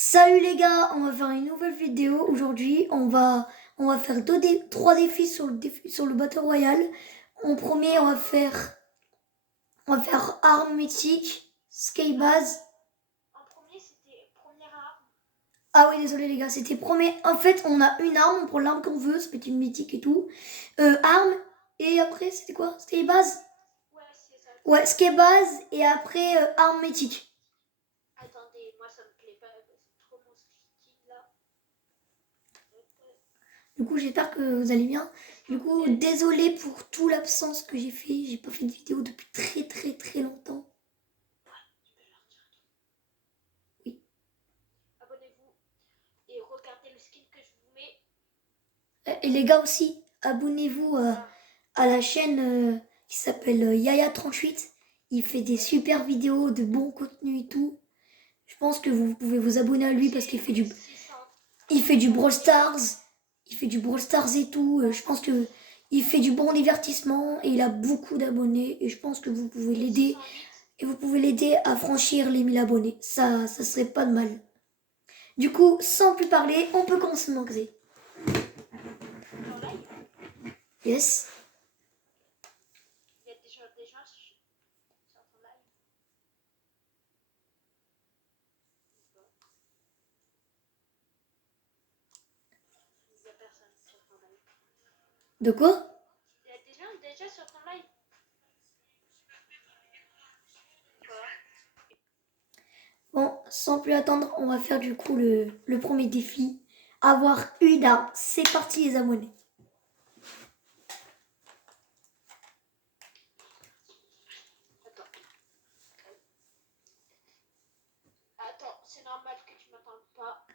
Salut les gars, on va faire une nouvelle vidéo. Aujourd'hui, on va faire trois défis sur le Battle Royale. En premier, on va faire arme mythique, skybase. En premier, c'était première arme. Ah oui, désolé les gars, c'était premier. En fait, on a une arme, on prend l'arme qu'on veut, ça peut être une mythique et tout. Arme, et après, c'était quoi? Skybase? Ouais, c'est ça. Ouais, skybase, et après, arme mythique. Attendez, moi ça me plaît pas. C'est trop mon skin là. Du coup, j'espère que vous allez bien. Est-ce que Du vous coup, êtes... désolé pour toute l'absence que j'ai fait. J'ai pas fait de vidéo depuis très très très longtemps. Oui. Abonnez-vous et regardez le skin que je vous mets. Et les gars aussi, abonnez-vous à la chaîne qui s'appelle Yaya38. Il fait des super vidéos, de bons contenus et tout. Je pense que vous pouvez vous abonner à lui parce qu'il fait il fait du Brawl Stars. Il fait du Brawl Stars et tout. Je pense que il fait du bon divertissement et il a beaucoup d'abonnés. Et je pense que vous pouvez l'aider. Et vous pouvez l'aider à franchir les 1000 abonnés. Ça serait pas de mal. Du coup, sans plus parler, on peut commencer mon exé. Yes. Il y a déjà des gens sur ton live. Il y a personne sur ton live. De quoi? Il y a des gens déjà sur ton live. Bon, sans plus attendre, on va faire du coup le premier défi. Avoir une arme. C'est parti les abonnés. Attends, c'est normal que tu m'attendes pas.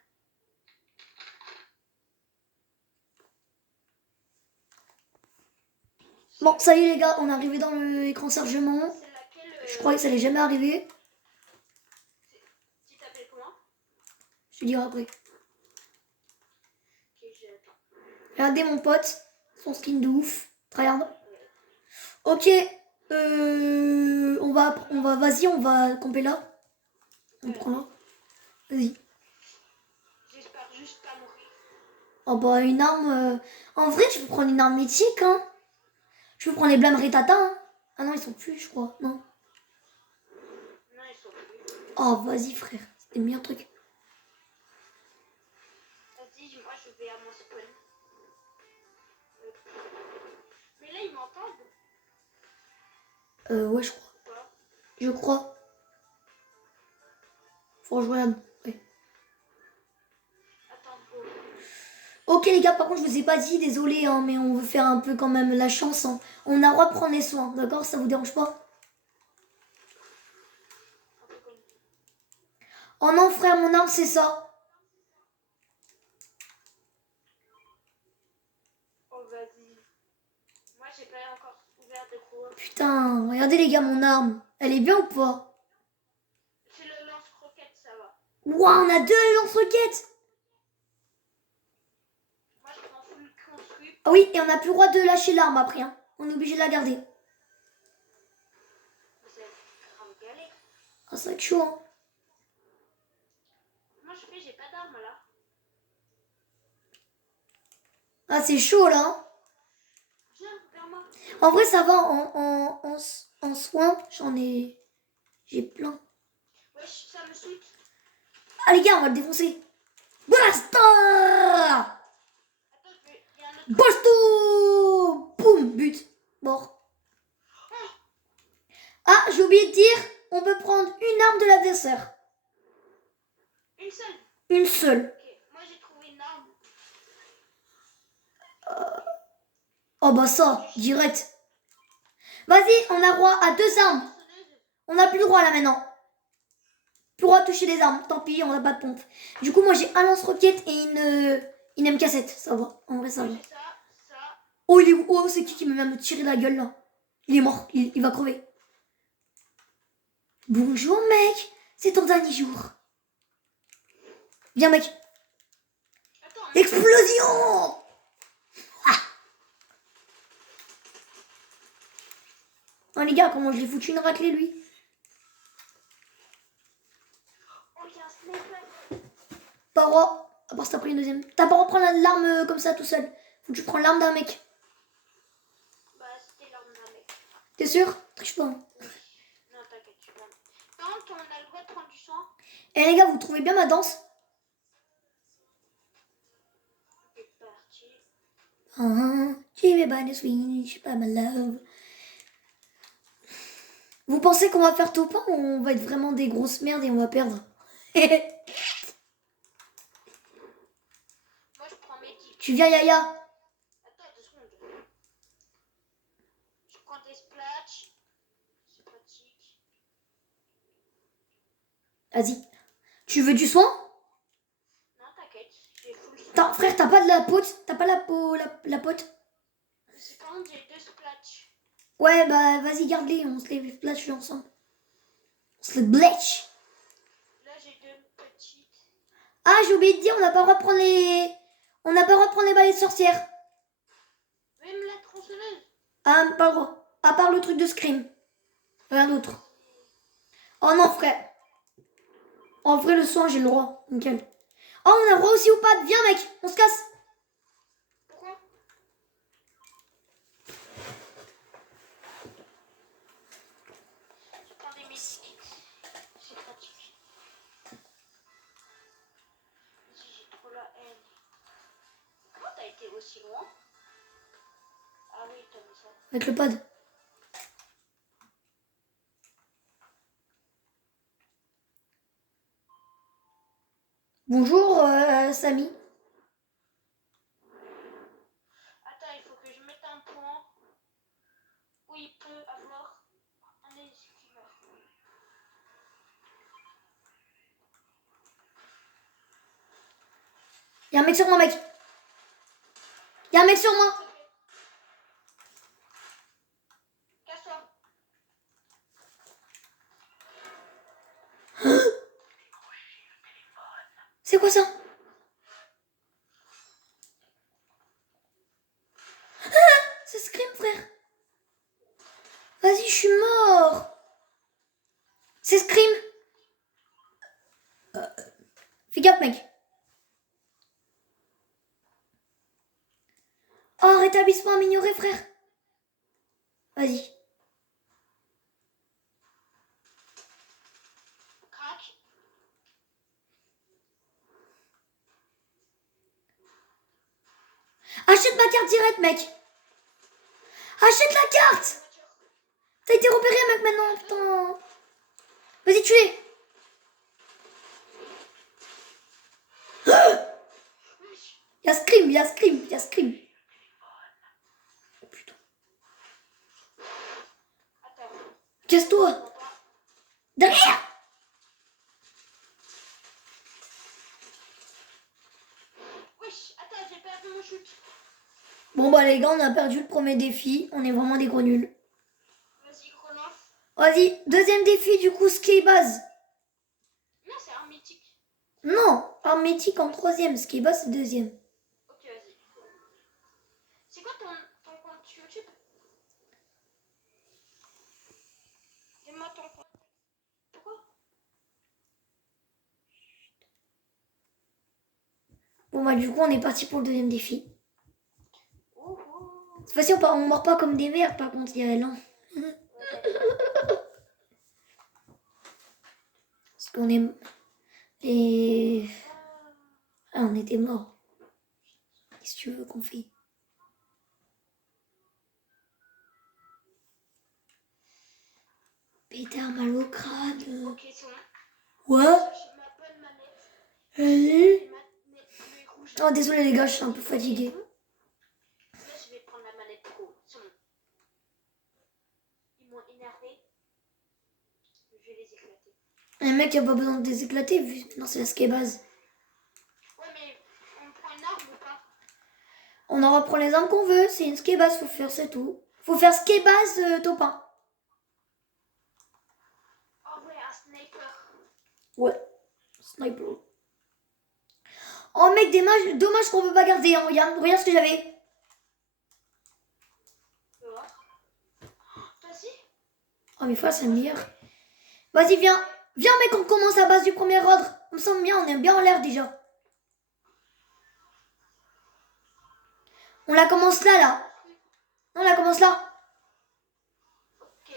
Bon, ça y est les gars, on est arrivé dans l'écran chargement. C'est laquelle Je croyais que ça allait jamais arriver. Tu t'appelles comment? Je te dirai après. Ok, j'attends. Regardez mon pote. Son skin de ouf. Tryhard. Ok. Vas-y, on va camper là. On prend là. Vas-y. J'espère juste pas mourir. Oh bah une arme... En vrai, je peux prendre une arme mythique, hein. Je peux prendre les blâmes Retata, hein. Ah non, ils sont plus, je crois. Non. Non, ils sont plus. Oh, vas-y, frère. C'était le meilleur truc. Vas-y, moi je vais à mon spawn. Mais là, ils m'entendent Ouais, je crois. ou pas? Je crois. Faut rejoindre. Ouais. Attends, go. Ok, les gars, par contre, je vous ai pas dit, désolé, hein, mais on veut faire un peu quand même la chance. Hein. On a le droit de prendre les soins, d'accord? Ça vous dérange pas? Un peu comme... Oh non, frère, mon arme, c'est ça. Oh, vas-y. Moi, j'ai pas encore ouvert de cours. Putain, regardez, les gars, mon arme. Elle est bien ou pas? C'est le lance-croquette, ça va. Ouah, on a deux lance-roquettes. Moi, je prends full construit. Ah oui, et on n'a plus le droit de lâcher l'arme après. Hein. On est obligé de la garder. Vous êtes grave galère. Ah, ça va être chaud, hein. Moi, je fais, j'ai pas d'arme là. Ah, c'est chaud, là. Hein. Viens, vers moi. En vrai, ça va. En soins, j'ai plein. Wesh, ça me saoute. Ah, les gars, on va le défoncer. Basta! Attends, il y a un autre. Basto! Boum, but. Mort. Ah, j'ai oublié de dire, on peut prendre une arme de l'adversaire. Une seule. Une seule. Ok, moi, j'ai trouvé une arme. Oh bah ça, direct. Vas-y, on a droit à deux armes. On n'a plus le droit là maintenant. Plus le droit de toucher les armes. Tant pis, on n'a pas de pompe. Du coup, moi j'ai un lance-roquette et une M-cassette. Ça va, en vrai ça va. Moi, j'ai ça, ça. Oh, il est où? Oh, c'est qui me vient me tirer la gueule là? Il est mort, il va crever. Bonjour mec, c'est ton dernier jour. Viens mec. Attends, Explosion! Oh les gars, comment je l'ai foutu une raclée lui? oh, il y a un sniper. pas le droit. À part si t'as pris une deuxième. T'as pas le droit de prendre l'arme comme ça tout seul. Faut que tu prends l'arme d'un mec. Bah, c'était l'arme d'un mec. T'es sûr? Triche pas. Hein. Oui. Non, t'inquiète, tu vas. Tant qu'on a le droit de prendre du sang. Eh les gars, vous trouvez bien ma danse? C'est parti. J'y vais by the swing, je sais pas my love. Vous pensez qu'on va faire top 1 ou on va être vraiment des grosses merdes et on va perdre? Moi, je prends mes tics. Tu viens Yaya? Attends 2 secondes. Je prends des splats. C'est pratique. Vas-y. Tu veux du soin? Non, t'inquiète. J'ai full soin. Attends, frère, t'as pas de la pote? T'as pas la peau, la pote? C'est par contre, j'ai 2 splats. Ouais, bah vas-y, garde-les, on se les flash ensemble. On se les bletch. Là, j'ai 2 petites. Ah, j'ai oublié de dire, on n'a pas le droit de prendre les... On n'a pas le droit de prendre les balais de sorcière. Même la tronçonneuse. Ah, pas le droit. À part le truc de Scream. Rien d'autre. Oh non, frère. En vrai, le soin, j'ai le droit. Nickel. Oh, on a le droit aussi ou pas? Viens, mec, on se casse. Pourquoi? Je prends des médikits. C'est pratique. J'ai trop la haine. Comment t'as été aussi loin? Ah oui, t'as mis ça. Avec le pad. Bonjour, Samy. Attends, il faut que je mette un point où il peut avoir un esquimeur. Y'a un mec sur moi, mec. Y'a un mec sur moi. Casse-toi. C'est quoi ça? Ah, c'est Scream, frère. Vas-y, je suis mort. C'est Scream. Fais gaffe, mec. Oh, rétablissement amélioré, frère. Vas-y. Crac. Achète ma carte directe, mec. Achète la carte. T'as été repéré, mec, maintenant. Putain. Vas-y, tue-les. Y'a Scream, y'a Scream, y'a Scream. Oh putain. Attends. Casse-toi. Derrière. Wesh, attends, j'ai perdu mon chute. Bon, bah, les gars, on a perdu le premier défi. On est vraiment des gros nuls. Vas-y, relance. Vas-y, deuxième défi, du coup, ski base. Non, c'est un mythique. Non, un mythique en troisième. Ski base, c'est deuxième. Ok, vas-y. C'est quoi ton compte YouTube? Dis-moi ton compte. Pourquoi? Bon, bah, du coup, on est parti pour le deuxième défi. Oh, Cette fois-ci, on mord pas comme des merdes, par contre, il y a l'an. Parce qu'on est... Et... Ah, on était morts. Qu'est-ce que tu veux qu'on fait? Péter un mal au crâne. Ok, c'est bon. Ouais. J'ai ma bonne manette. Allez. Ma manette rouge. Oh, désolé les gars, je suis un peu fatiguée. Là, je vais prendre la manette pro. C'est bon. Ils m'ont énervé. Je vais les éclater. Un mec, il a pas besoin de les éclater, vu non, c'est la ski base. Ouais, mais on prend une arme ou pas? On en reprend les armes qu'on veut, c'est une ski base, faut faire, c'est tout. Faut faire ski base top 1. Oh ouais, un sniper. Ouais, sniper. Oh mec, dommage qu'on peut pas garder, hein. Regarde ce que j'avais. Tu vois? Vas-y. Oh mais fois c'est le meilleur. Vas-y, viens. Viens mec, on commence à base du premier ordre. On me semble bien, on est bien en l'air déjà. On la commence là, là. Non, on la commence là. Ok,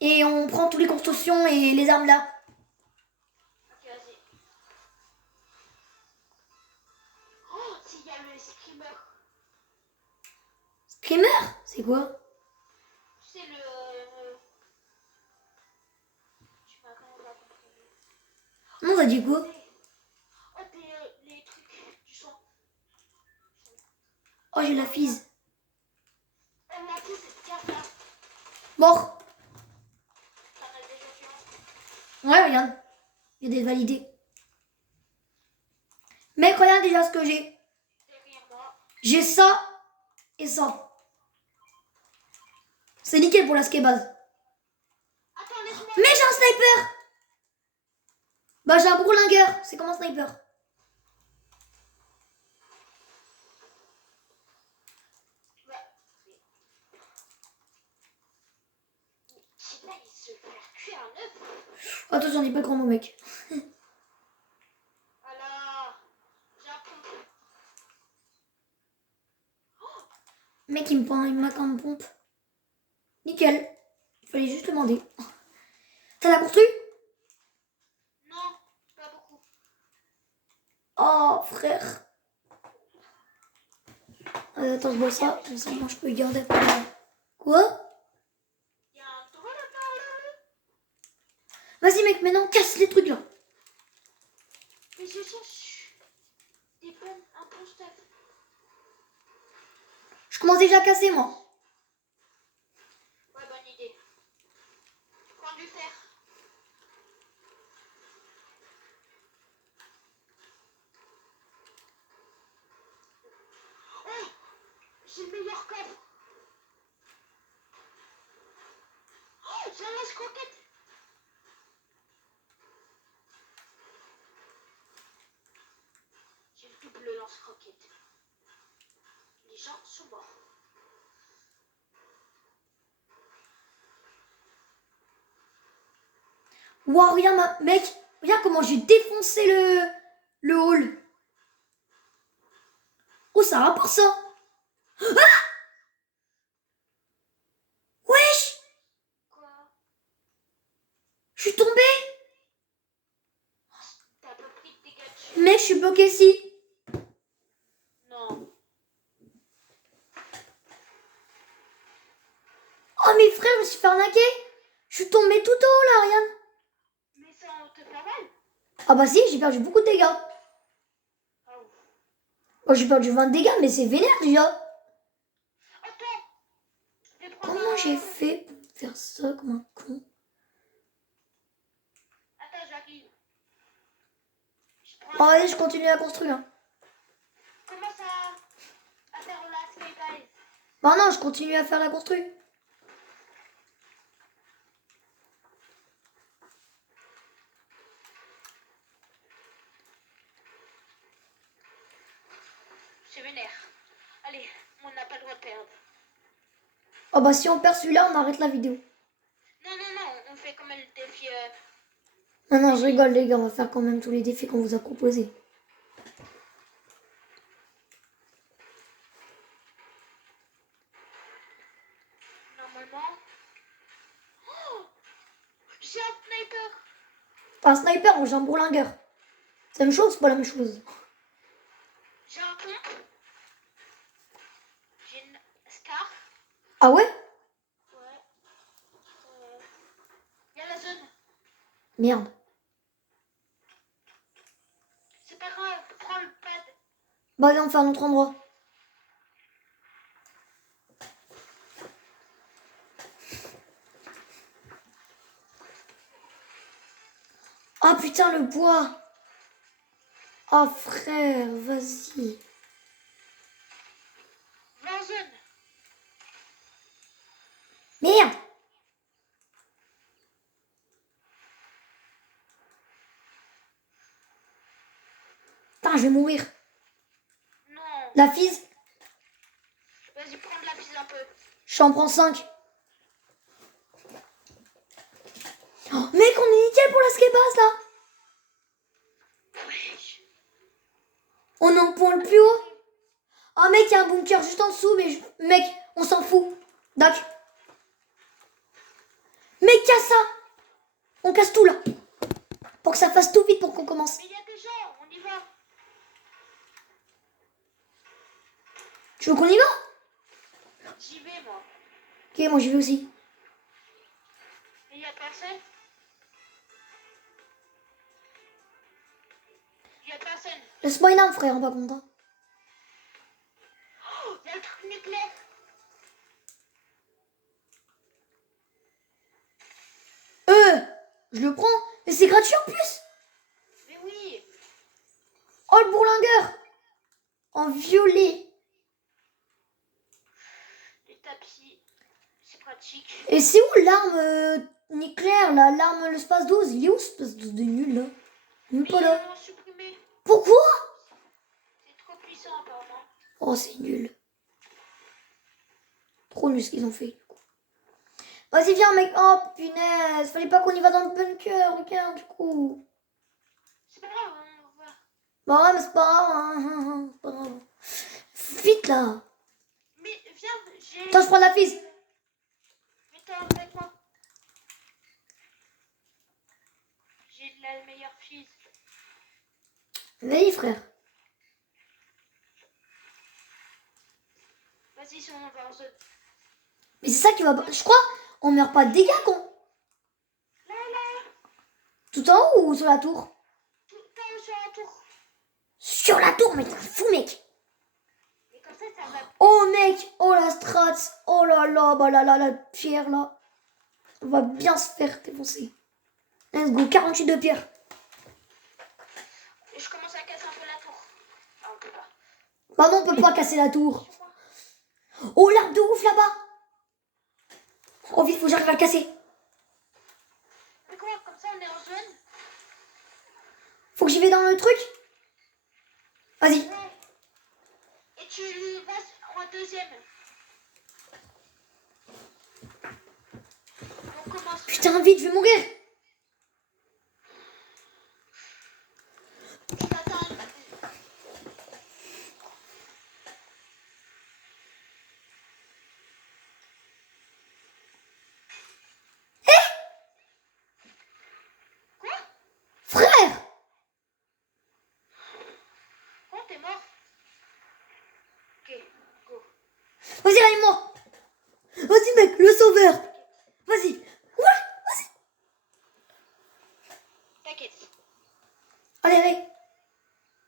Et on prend toutes les constructions et les armes là. ok, vas-y. Oh, s'il y a le screamer. Screamer? C'est quoi? C'est le... Je sais pas comment on va comprendre. Non, ça dit quoi? Oh, les trucs du son. Oh, j'ai la fise. Elle m'a dit, c'est bien ça. Mort. T'en as déjà fait un. Ouais, regarde. Il y a des validés. Mec, regarde déjà ce que j'ai. Derrière moi. J'ai ça et ça. C'est nickel pour la skébase. Attends, laisse-moi. Mais j'ai un sniper! Bah, j'ai un bourlingueur. C'est comme un sniper. Ouais. Je sais pas, il se fait cuire un œuf. Attention, dis pas grand mot, mec. Voilà. J'ai un pompe. Mec, il m'a comme pompe. Nickel. Il fallait juste demander. T'as la construit? Non, pas beaucoup. Oh, frère. Attends, je bois ça. Comme ça, moi, je peux garder pour moi. Quoi? Il y a un drôle là. Vas-y, mec, maintenant, casse les trucs, là. Mais je cherche des bonnes, un bon stuff. Je commence déjà à casser, moi. Ouais, bonne idée. Prends du fer. Oh, j'ai le meilleur coffre. Oh, j'ai un lance-croquette. J'ai le double lance-croquette. Les gens sont morts. Waouh, regarde, mec. Regarde comment j'ai défoncé le hall. Oh, ça rapporte ça. Ah! Wesh! Quoi? Je suis tombée. T'as pas pris de dégâts dessus? Mec, je suis bloqué ici. Non. Oh, mes frères, je me suis fait arnaquer. Je suis tombée tout en haut, là, regarde. Mais ça te fait mal? Ah bah si, j'ai perdu beaucoup de dégâts. Ah ouf. Oh, j'ai perdu 20 dégâts, mais c'est vénère, déjà. Attends. Je vais prendre Comment j'ai un... fait pour faire ça comme un con? Attends, j'arrive. Oh, allez, je continue à construire. Commence à faire la skybase. Bah non, je continue à faire la construire. C'est vénère. Allez, on n'a pas le droit de perdre. Oh bah si on perd celui-là, on arrête la vidéo. Non, on fait comme le défi. Non, non, je rigole, les gars, on va faire quand même tous les défis qu'on vous a proposés. Normalement. Oh, j'ai un sniper. Pas un sniper ou j'ai un bourlingueur. C'est la même chose, c'est pas la même chose. J'ai un pompe. J'ai une scar. Ah ouais? Ouais. Il y a la zone. Merde. C'est pas grave, prends le pad. Bah allez, on fait un autre endroit. Ah putain, le bois. Ah frère, vas-y. Va en zone. Merde. Putain, je vais mourir. Non. La fise, Vas-y, prends de la fise un peu. j'en prends 5. Oh, mec, on est nickel pour la skébase là. Wesh. On est en point le plus haut. Oh mec, il y a un bunker juste en dessous, mais mec, on s'en fout. D'accord. Mec, casse ça. On casse tout là. Pour que ça fasse tout vite pour qu'on commence. Mais il y a des gens, on y va. Tu veux qu'on y va? J'y vais, moi. Ok, moi j'y vais aussi. Mais il y a personne. Il y a personne. Laisse-moi une arme, frère, pas contre. Oh, il y a le truc nucléaire. Je le prends. Et c'est gratuit en plus. Mais oui. Oh, le bourlingueur. En violet. Les tapis, c'est pratique. Et c'est où l'arme nucléaire, là? L'arme, le space 12. Il est où, ce space 12 de nul, là? Même Mais pas ils là. l'ont supprimé. Pourquoi? C'est trop puissant, apparemment. Oh, c'est nul. Trop nul ce qu'ils ont fait, du coup. Vas-y, viens, mec. Oh, punaise. Fallait pas qu'on y va dans le bunker. Regarde, du coup. C'est pas grave, on va. Bah ouais, mais c'est pas grave. Hein. C'est pas grave. Vite, là. Mais viens, j'ai... Attends, je prends la fise. Mets-toi avec moi. J'ai de la meilleure fille. Vas-y, frère. Vas-y, si on va en zone. Mais c'est ça qui va... Je crois, on meurt pas de dégâts, con. Là, là. Tout en haut ou sur la tour? Tout le temps sur un tour. Sur la tour, mais t'es un fou, mec. Et comme ça va. Oh, mec. Oh, la strat. Oh là là, bah là, la pierre, là. On va bien se faire défoncer. Let's go, 48 de pierre. Et je commence à casser un peu la tour. Ah, on peut pas. Bah non, on peut pas casser la tour. Oh, l'arbre de ouf, là-bas. Oh, vite, faut que j'arrive à le casser. Mais comment, comme ça on est en zone? Faut que j'y vais dans le truc. Vas-y. Ouais. Et tu vas en deuxième. On commence. Putain, vite, je vais mourir. Je t'attends. Quoi? Frère. Oh, t'es mort? Ok, go. Vas-y, rallume-moi. Vas-y, mec, le sauveur. Vas-y. Ouais, vas-y. T'inquiète. Allez, allez.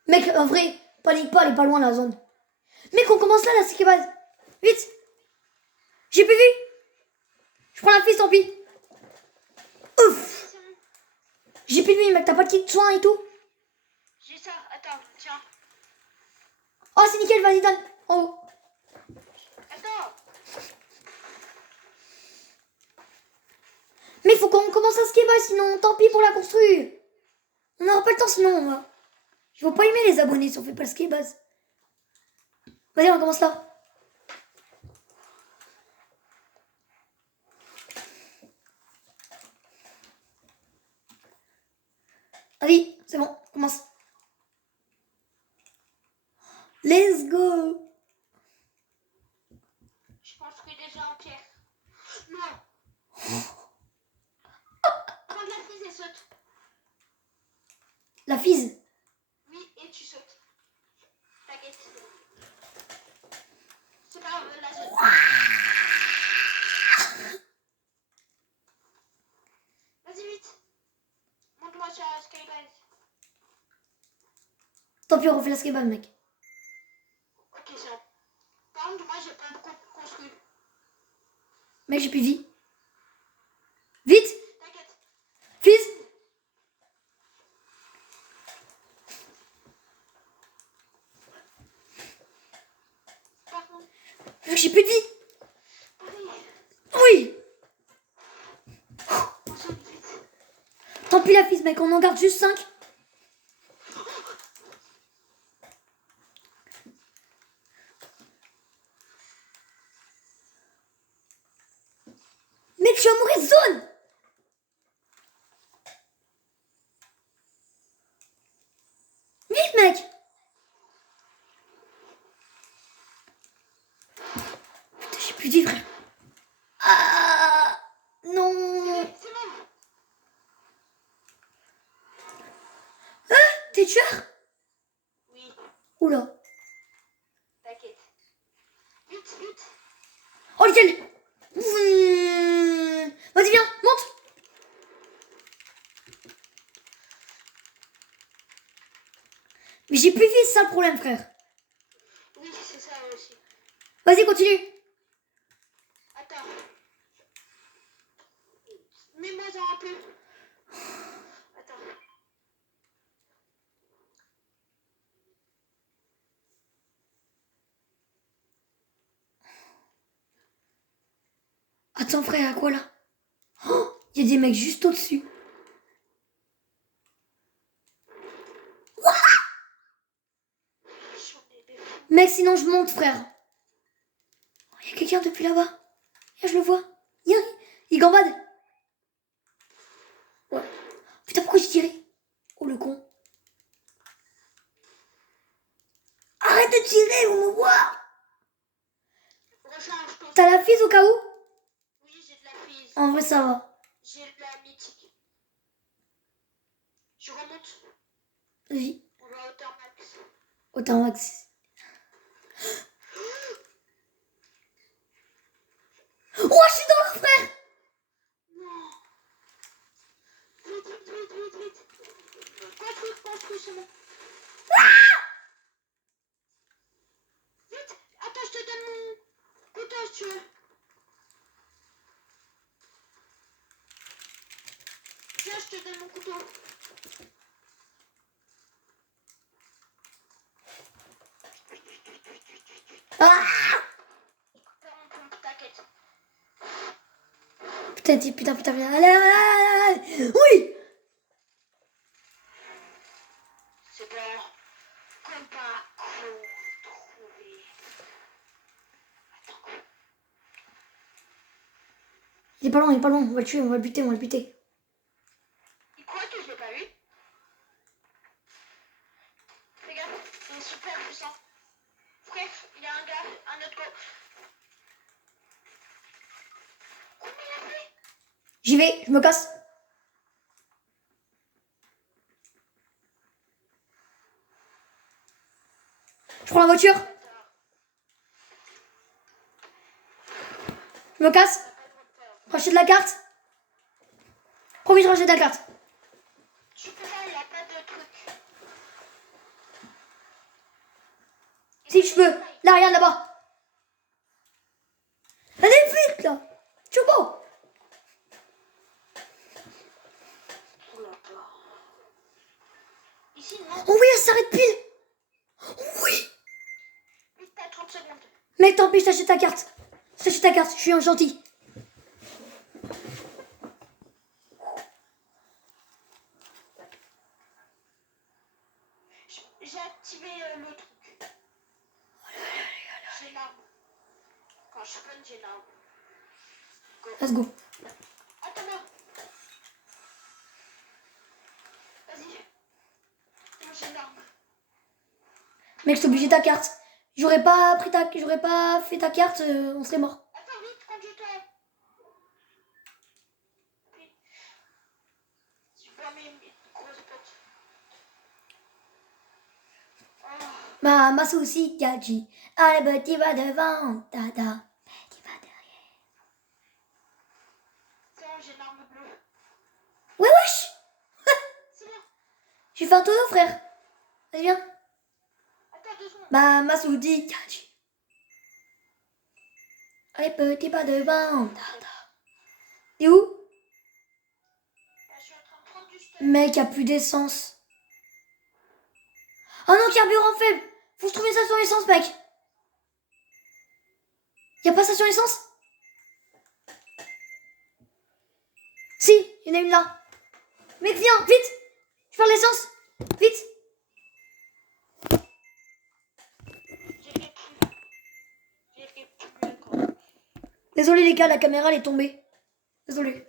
Mec, en vrai, panique pas, elle est pas loin, la zone. Mec, on commence là, la séquence. Vite. J'ai plus vu. Je prends la fille, tant pis. Ouf. C'est bon. J'ai plus de vie, mec, t'as pas de kit de soin et tout? J'ai ça. Attends, tiens. Oh, c'est nickel, vas-y, donne. En haut. Attends. Mais il faut qu'on commence à skier, sinon tant pis pour la construire. On n'aura pas le temps sinon. On va... Ils vont pas aimer les abonnés si on fait pas le ski base. Vas-y, on commence là. Allez, c'est bon, on commence. Let's go. Je construis déjà en pierre. Non. Prends de la frise et saute. La fise. Oui, et tu sautes. T'inquiète. C'est pas grave, la zone. Vas-y, vite. Monte-moi sur la skybase. Tant pis, on refait la ski base, mec. Ok, c'est bon. Par contre, moi, j'ai pas beaucoup construit. Mec, j'ai plus de vie. Vite. T'inquiète. Fise. Par contre, Mec, j'ai plus de vie. pareil. Oui. On saute vite. Tant pis la fise, mec, on en garde juste 5. Mec, je vais mourir zone. Vite, mec. Oula. T'inquiète. Vite, vite. Oh, nickel. Vas-y, viens, monte. Mais j'ai plus vite, c'est ça le problème, frère. Oui, c'est ça aussi. Vas-y, continue. Attends. Mets-moi un peu. Attends. Attends, frère, à quoi là? Oh, il y a des mecs juste au-dessus. J'en ai des fous. Mec, sinon je monte, frère. Il y a quelqu'un depuis là-bas. Là, je le vois. Il gambade. Ouais. Putain, pourquoi j'ai tiré? Oh, le con. Arrête de tirer, on me voit. Recharge ton. T'as la fise au cas où? Oui, j'ai de la frise. En vrai, ça va. J'ai de la mythique. Je remonte. Vas-y. On va à hauteur max. Autant max. Oh, je suis dans l'eau, frère. Non. Vite, vite, vite, vite, vite. Construis, c'est bon. Vite. Attends, je te donne mon couteau si tu veux. Tiens, je te donne mon couteau. Ah T'inquiète. putain, putain. Allez. Oui. C'est bon. Combat trouvé. Attends. Il est pas loin, il est pas loin. On va le tuer, on va le buter, on va le buter. Il croit que je l'ai pas vu. Fais gaffe, il est super puissant. Frère, il y a un gars, un autre gars. Combien il a fait? J'y vais, je me casse. Je prends la voiture. Je me casse. Rachète la carte. Promis, je rachète la carte. Tu peux pas, il a pas de truc. Si je peux. Là, regarde là-bas. Allez, vite, là. Turbo. Ici, non. Oh oui, elle s'arrête pile. Oui. Vite, t'as 30 secondes. Mec, tant pis, je t'achète ta carte. Je t'achète ta carte, je suis un gentil. J'ai activé le truc. J'ai l'arme. Quand je spawn, j'ai l'arme. Let's go. Attends-moi. Vas-y. Moi, j'ai l'arme. Mec, je t'ai obligé ta carte. J'aurais pas fait ta carte, on serait mort. Attends, vite, conduis-toi. Vite. Tu vois mes grosses potes. Oh. Ma souci, Gaji. Allez, petit va devant, tada. Petit va derrière. C'est bon, j'ai l'arme bleue. Ouais, wesh. C'est bon. J'ai fait un tonneau, frère. Allez, viens. Attends 2 secondes. Ma souci, Gaji. Allez, petit pas devant, tada. T'es où? Là, je suis en train de prendre du stuff. Mec, y'a plus d'essence. Oh non, carburant faible. Faut que je trouve une station essence, mec. Y'a pas station essence? Si, il y en a une là. Mec, viens, vite. Je perds l'essence. Vite. J'ai plus encore. Désolé les gars, la caméra elle est tombée. Désolé.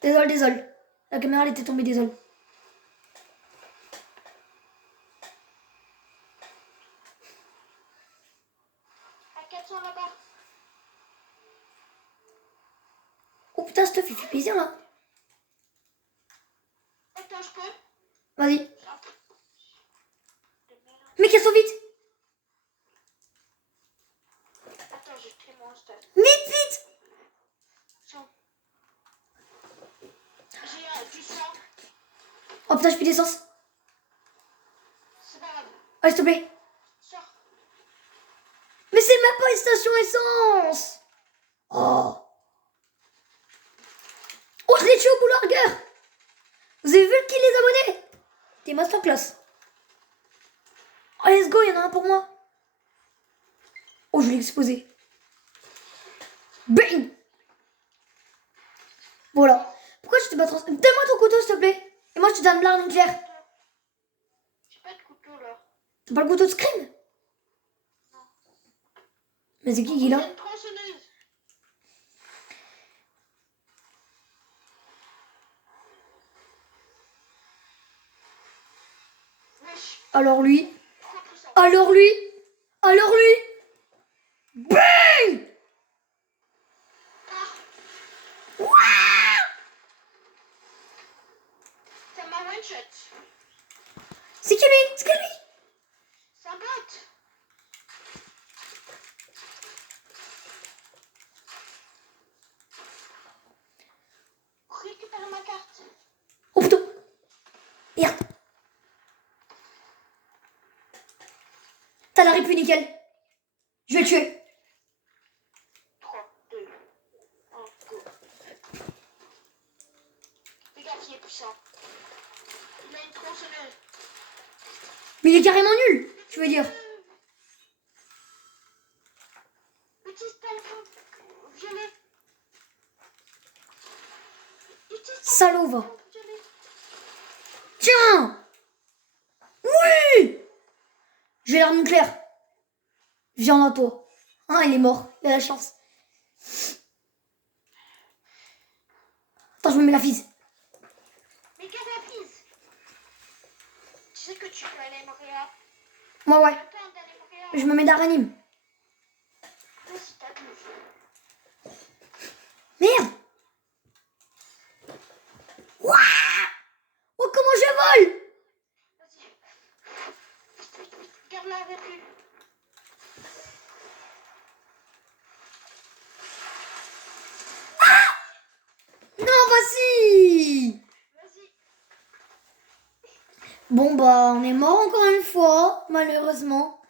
Désolé. La caméra elle était tombée, désolé. À 400 là-bas. Oh putain, stuff, il fait plaisir là. Attends, je peux. Vas-y. De merde. Mais qu'elle saute vite. Attends, je crée mon stade. Vite, vite. Sang. J'ai du sang. Oh putain, j'ai plus d'essence. C'est pas grave. Allez, s'il te plaît. Sors. Mais c'est même pas une station essence. Oh. Oh, je l'ai tué au boulot. Vous avez vu le kill les abonnés? T'es masterclass. Oh, let's go, il y en a un pour moi. Oh, je l'ai explosé. Bing. Voilà. Pourquoi je t'ai pas transformé? Donne-moi ton couteau, s'il te plaît. Et moi, je te donne l'arme nucléaire. J'ai pas de couteau là. T'as pas le couteau de Scream? Mais c'est qui Il là? y a une tronçonneuse. Wesh. Alors lui. Trop puissant. Alors lui. Alors lui. Bang. Ça m'a one shot. C'est qui lui? C'est qui lui? C'est un bot. Récupère ma carte. Oh putain. Merde. T'as la répu, nickel. Je vais le tuer. 3, 2, 1, go. Les gars, il est puissant. Il a une tronçonneuse. Mais il est carrément nul, je veux dire. Petit tampon violet. Salaud, va. Tiens. Oui. J'ai l'arme nucléaire. Viens à toi. Ah, il est mort. Il a la chance. Attends, je me mets la fise. Mais garde la prise. Tu sais que tu peux aller à Montréal. Moi, ouais. Attends d'aller à Montréal. Je me mets d'Aranime. Si t'abuses. Merde. Ouah. Oh, comment je vole. Vas-y. Garde la répu. Non, vas-y. Vas-y. Bon, bah, on est mort encore une fois, malheureusement.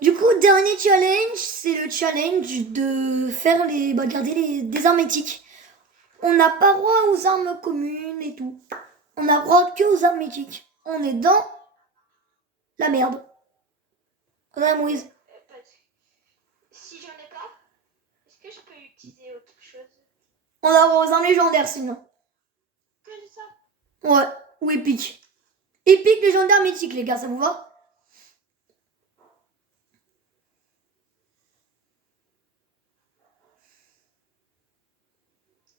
Du coup, dernier challenge, c'est le challenge de faire garder des armes éthiques. On n'a pas droit aux armes communes et tout. On n'a droit que aux armes éthiques. On est dans la merde. On a Moïse. Si j'en ai pas, est-ce que je peux utiliser autre chose? On a droit aux armes légendaires sinon. Que ça? Ouais, ou épique. Épique, légendaire, mythique, les gars, ça vous va?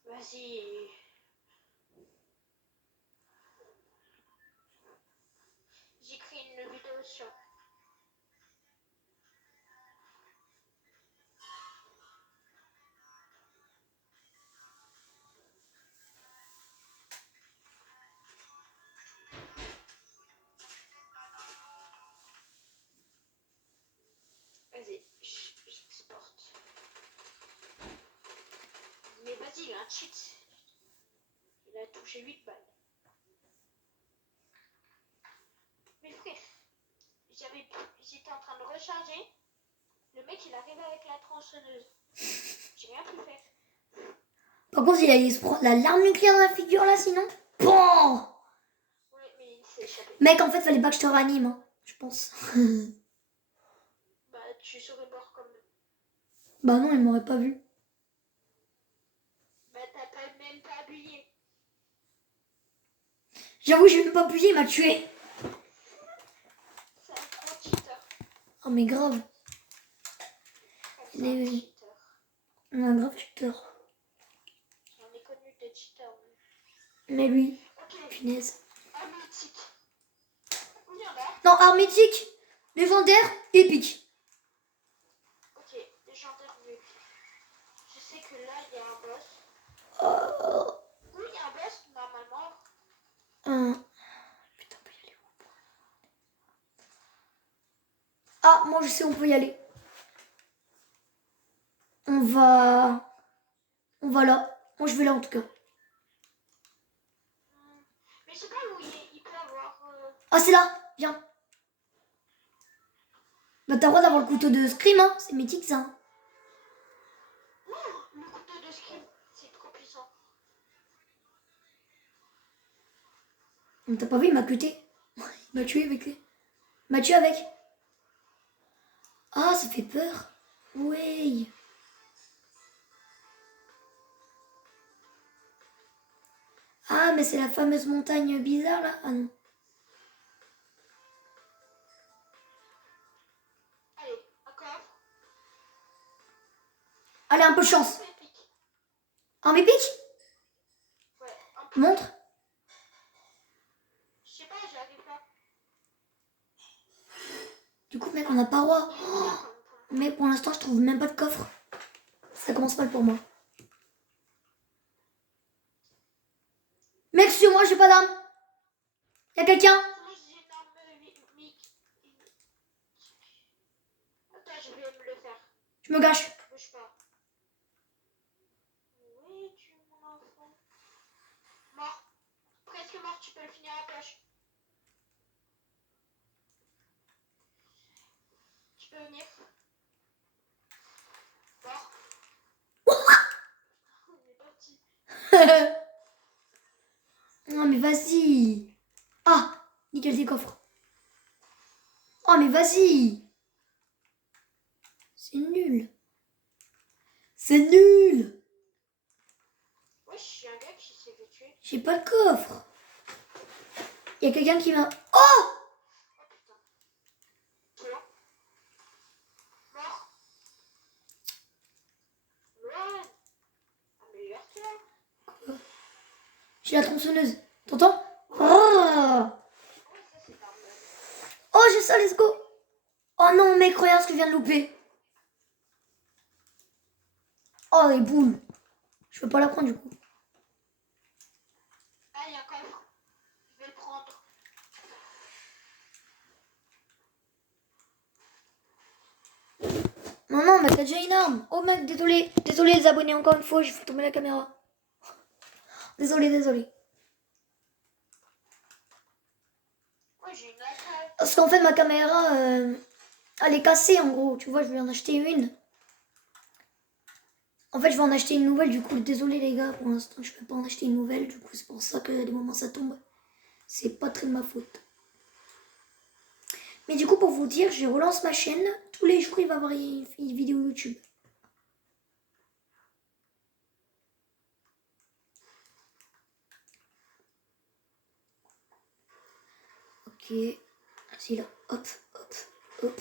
Vas-y. J'écris une vidéo sur. Vas-y, j'exporte. Mais vas-y, il a un cheat. Il a touché 8 balles. Mais frère, j'étais en train de recharger. Le mec, il arrive avec la tronçonneuse. J'ai rien pu faire. Par contre, il allait se prendre l'arme nucléaire dans la figure là, sinon. Bon. Ouais, mais il s'est échappé. Mec, en fait, fallait pas que je te ranime, hein, je pense. Bah, tu serais mort comme. Bah non, il m'aurait pas vu. Bah, t'as pas, même pas appuyé. J'avoue, j'ai même pas appuyé, il m'a tué. C'est un gros cheater. Oh, mais grave. C'est un Mais- cheater. Un grave cheater. J'en ai connu des cheaters. Mais lui, Ok, punaise. un mythique. Viens là. Non, arme mythique, légendaire, épique. Ok, légendaire nul. Je sais que là, il y a un boss. Oh. Oui, il y a un boss, normalement. Putain, on peut y aller où? Ah, moi je sais, on peut y aller. On va là. Moi je vais là en tout cas. Mais je sais pas où il peut avoir... Ah, c'est là. Viens. Bah t'as le droit d'avoir le couteau de Scream, hein. C'est mythique ça. Oh, le couteau de Scream, c'est trop puissant. T'as pas vu, il m'a cuté. Il m'a tué avec lui. Il m'a tué avec. Ah, ça fait peur. Ouais. Ah, mais c'est la fameuse montagne bizarre là. Ah non. Allez, un coffre. Allez, un peu de chance. Épique. Un épique. Ouais, un peu. Montre. Je sais pas, j'arrive pas. Du coup, mec, on n'a pas roi. Il est bien, quand même. Mais pour l'instant, je trouve même pas de coffre. Ça commence mal pour moi. Mec, sur moi, j'ai pas d'arme. Y'a quelqu'un? Sinon, j'ai une arme mic. Attends, je vais me le faire. Je me gâche. Bouge pas. Où es-tu, mon enfant? Mort. Presque mort, tu peux le finir à poche. Tu peux venir. Mort. On est parti. Non, mais vas-y. Ah, nickel des coffres. Oh, mais vas-y. C'est nul. C'est nul. Ouais, je suis un gars qui s'est fait tuer. J'ai pas de coffre. Il y a quelqu'un qui m'a... Oh! Oh putain. Toi. Mort. Run. Améliore-toi. J'ai la tronçonneuse. T'entends? Oh, Ouais, ça c'est pas mal. oh, j'ai ça, let's go. Oh non, mec, regarde ce que je viens de louper. Oh, les boules. Je peux pas la prendre du coup. Ah, il y a un coffre. Je vais le prendre. Non, non, mais t'as déjà une arme. Oh, mec, désolé. Désolé, les abonnés, encore une fois, j'ai fait tomber la caméra. Désolé, désolé. Ouais, j'ai une attaque. Parce qu'en fait, ma caméra, elle est cassée, en gros. Tu vois, je vais en acheter une. En fait, je vais en acheter une nouvelle, du coup, désolé les gars, pour l'instant, je peux pas en acheter une nouvelle, du coup, c'est pour ça que des moments ça tombe. C'est pas très de ma faute. Mais du coup, pour vous dire, je relance ma chaîne. Tous les jours, il va y avoir une vidéo YouTube. Ok, c'est là, hop, hop, hop.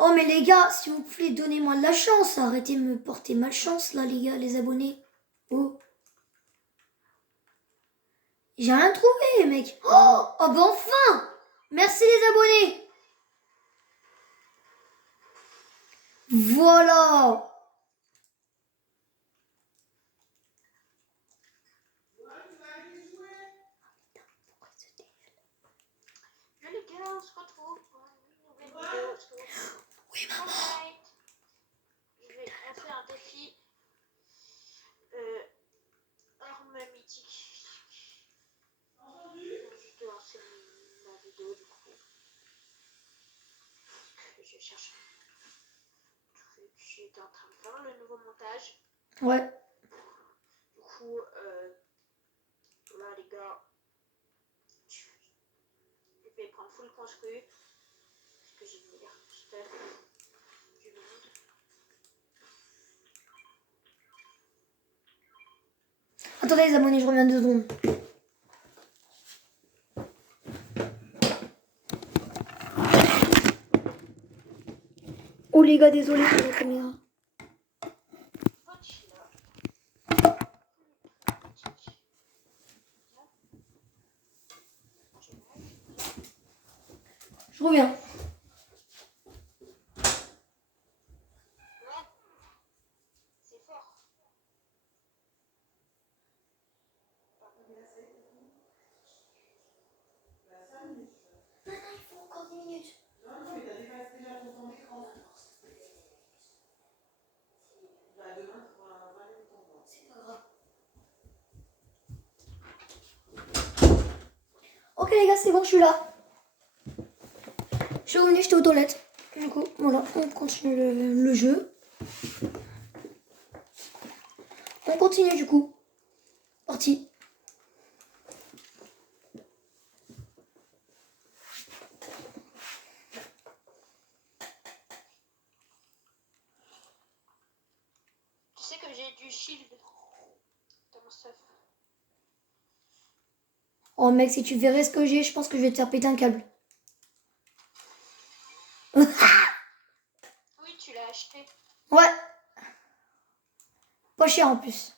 Oh, mais les gars, s'il vous plaît, donnez-moi de la chance. Arrêtez de me porter malchance, là, les gars, les abonnés. Oh. J'ai rien trouvé, mec. Oh, oh bah enfin. Merci les abonnés. Voilà. Je les gars, on se retrouve pour une nouvelle vidéo. Oui, maman. Fortnite. On fait un défi. Arme mythique. Je dois lancer ma vidéo du coup. Je cherche un truc. J'étais en train de faire le nouveau montage. Ouais. Du coup, là les gars, je vais prendre full construit. Parce que j'ai une meilleure stuff du monde. Attendez les abonnés, je reviens 2 secondes. Oh les gars, désolé pour la caméra. Je reviens. C'est fort. Non, non, il faut encore 10 minutes. c'est bon, je suis là. Je suis revenue, j'étais aux toilettes. Du coup, voilà, on continue le jeu. On continue du coup. Parti. Tu sais que j'ai du shield dans mon stuff. Oh mec, si tu verrais ce que j'ai, je pense que je vais te faire péter un câble. Oui, tu l'as acheté. Ouais. Pas cher en plus.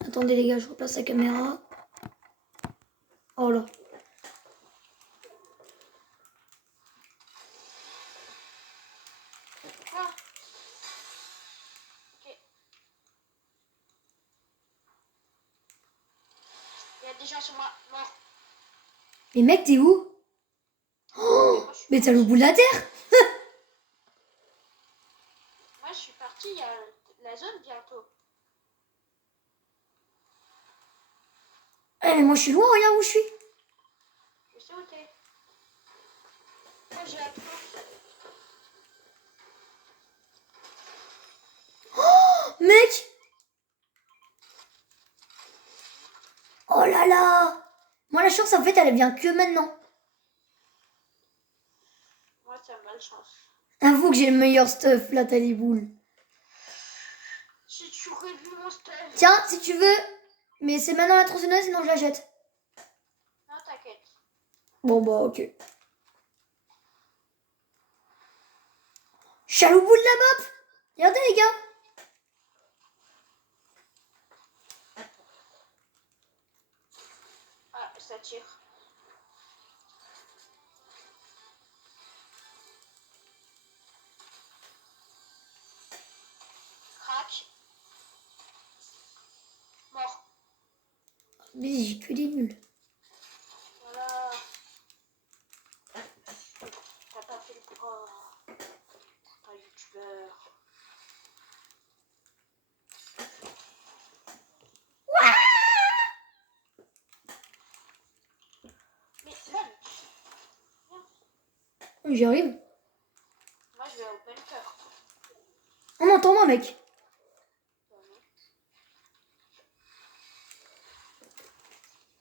Attendez les gars, je replace la caméra. Oh là. Ah. Ok. Il y a des gens sur moi. Mort. Mais mec, t'es où? Oh, Moi, je suis mais t'es au bout de la terre. Moi, je suis partie, il y a la zone bientôt. Eh mais moi je suis loin, regarde où je suis. Je sais où t'es. Moi, j'ai la planche. Mec. Oh là là. Moi la chance en fait elle vient que maintenant. Moi, ça a malchance. Avoue que j'ai le meilleur stuff là, Taliboul. Si tu aurais vu mon stuff. Tiens, si tu veux. Mais c'est maintenant la tronçonneuse, sinon je la jette. Non, t'inquiète. Bon bah ok. Je suis allé au bout de la map. Regardez les gars. Ah, ça tire. Crac. Mort. Mais j'ai que des nuls. Voilà. T'as pas fait le pro. T'es un youtubeur. Mais même. J'y arrive. Moi, je vais au bunker. On entend moi mec.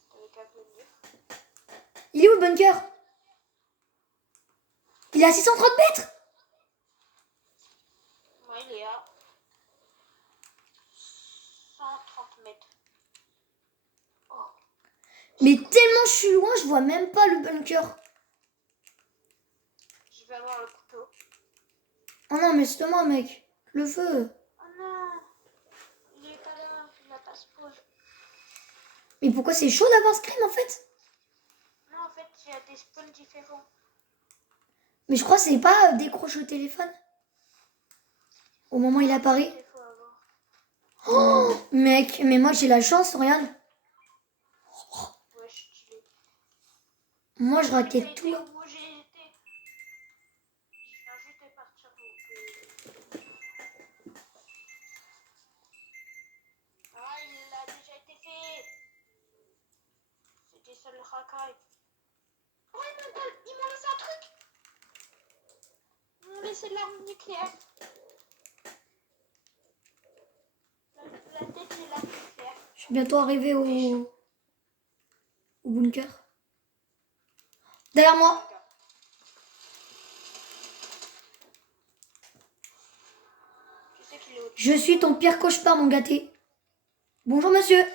T'avais qu'à venir. Il est où le bunker? Il est à 630 mètres. Moi, il est à 130 mètres. Oh. Mais tellement je suis loin, je vois même pas le bunker. Je vais avoir le couteau. Oh non mais c'est moi mec. Le feu. Oh non. Il est pas là. Il a pas spawn. Mais pourquoi c'est chaud d'avoir Scream en fait? Non, en fait, il y a des spawns différents. Mais je crois que c'est pas décroche le téléphone. Au moment où il apparaît. Il faut avoir. Oh mec, mais moi j'ai la chance, regarde. Ouais, je suis stylé. Moi je Mais t'as raquette été tout là. où j'ai été. Je viens juste de partir au... Ah, il a déjà été fait. C'était ça le racaille. Oh, ils m'ont laissé un truc. Ils m'ont laissé l'arme nucléaire. La tête de l'arme nucléaire. Je suis bientôt arrivé au bunker. Derrière moi. Je sais qu'il est au... Je suis ton pire cauchemar mon gâté. Bonjour monsieur.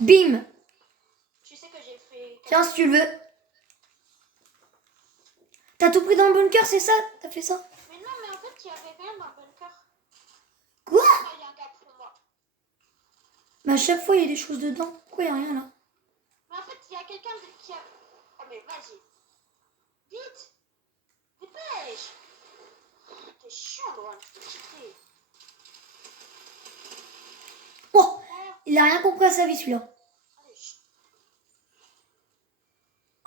Bim. Tu sais que j'ai fait... Tiens si tu le veux. T'as tout pris dans le bunker, c'est ça? T'as fait ça? Mais non, mais en fait, il n'y avait rien dans le bunker. Quoi? Ah, il y a un gars pour moi. Mais à chaque fois il y a des choses dedans. Pourquoi il y a rien là? Mais en fait, il y a quelqu'un qui a... Oh, mais vas-y. Vite. Dépêche. T'es chiant, loin. Je peux quitter. Oh, il a rien compris à sa vie celui-là. Allez, chut.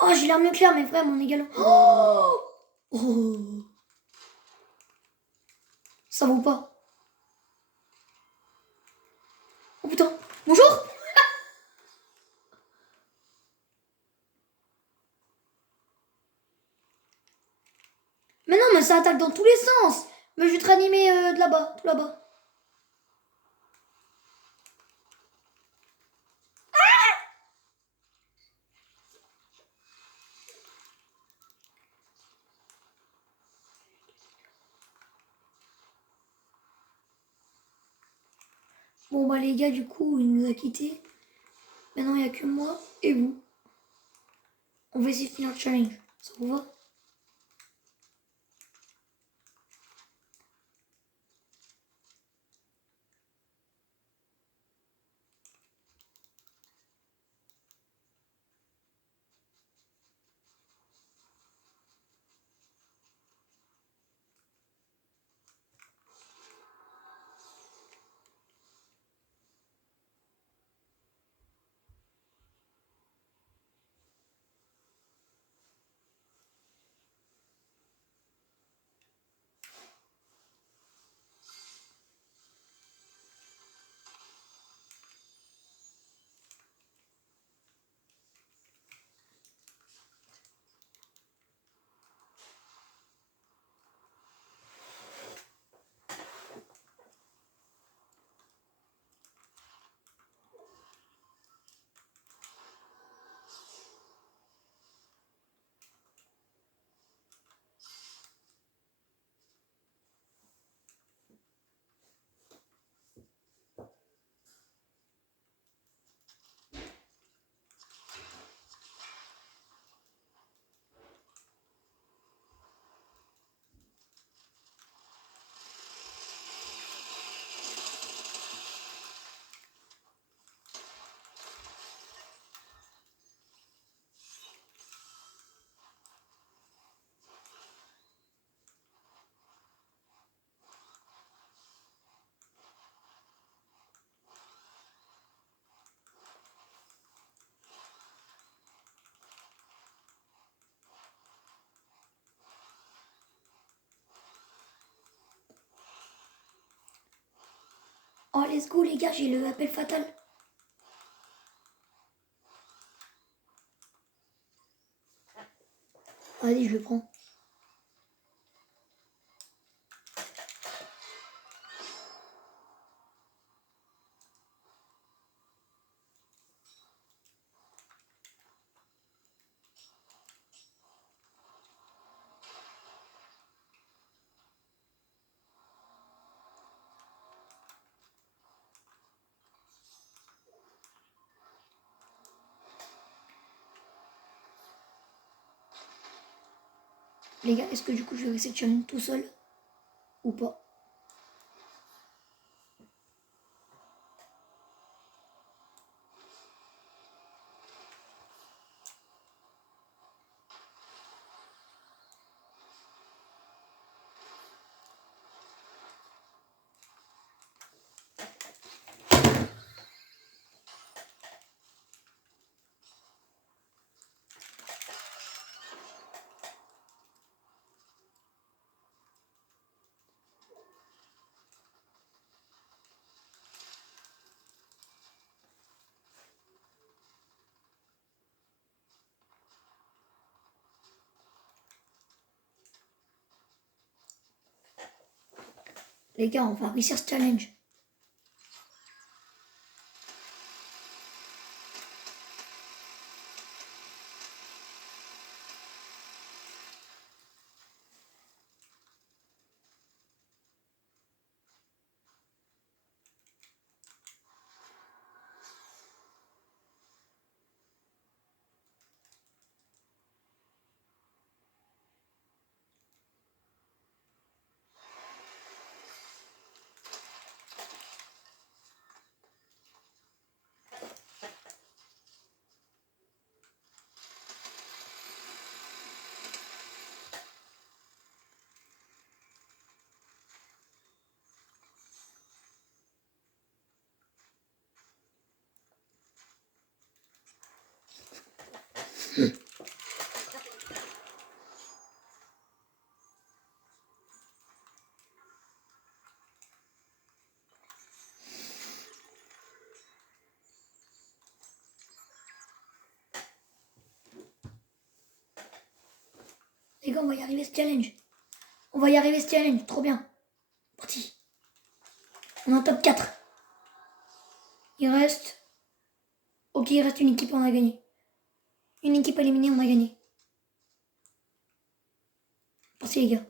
Oh, j'ai l'arme nucléaire, mes frères, mon égal. Oh, oh. Ça vaut pas. Oh putain. Bonjour. Mais non, mais ça attaque dans tous les sens. Mais je vais te ranimer de là-bas, tout là-bas. Bon bah les gars, du coup, il nous a quittés. Maintenant, il n'y a que moi et vous. On va essayer de finir le challenge. Ça vous va? Oh, let's go, les gars, j'ai le appel fatal. Vas-y, je le prends. Les gars, est-ce que du coup, je vais rester challenge tout seul ou pas? Les gars, on va réussir ce challenge. Les gars, on va y arriver ce challenge. On va y arriver ce challenge. Trop bien. Parti. On est en top 4. Il reste... Ok, il reste une équipe, on a gagné. Une équipe éliminée, on a gagné. Merci les gars.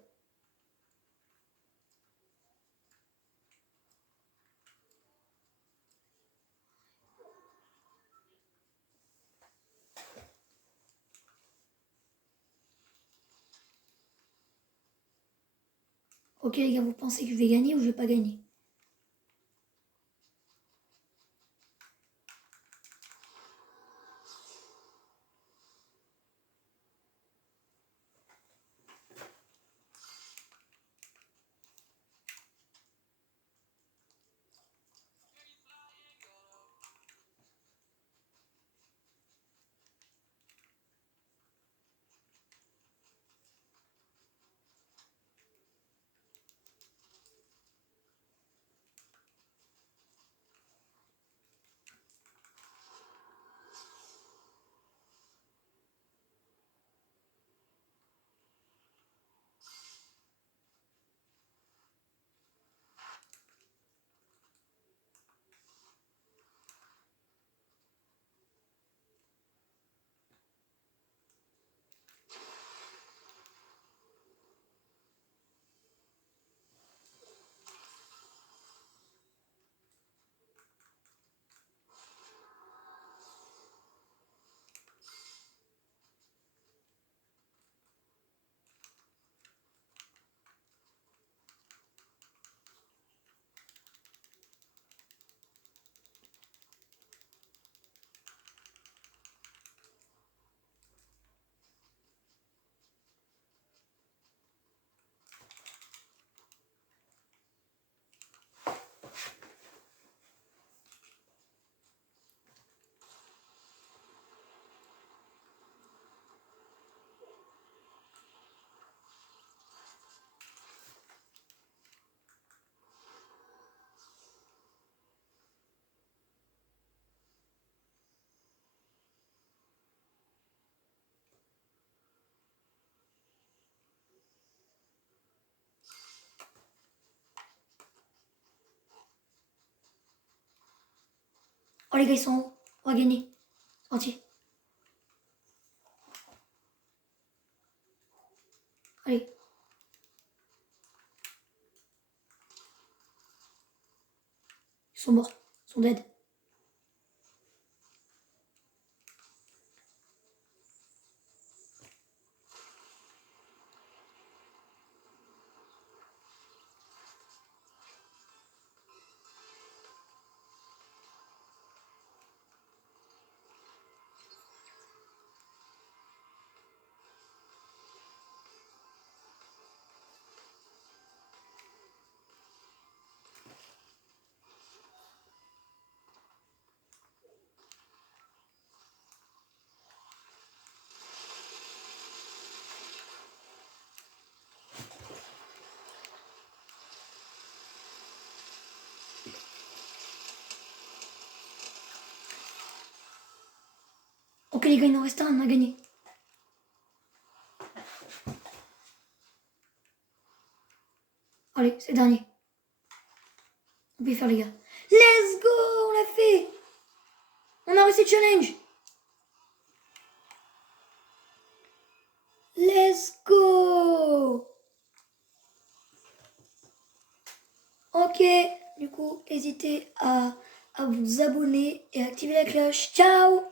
Ok les gars, vous pensez que je vais gagner ou je vais pas gagner? Oh les gars, ils sont en haut. On va gagner. Sorti. Allez. Ils sont morts. Ils sont dead. Ok les gars, il en reste un, on a gagné. Allez, c'est le dernier. On peut y faire les gars. Let's go, on l'a fait. On a réussi le challenge. Let's go. Ok, du coup, n'hésitez à vous abonner et activer la cloche. Ciao.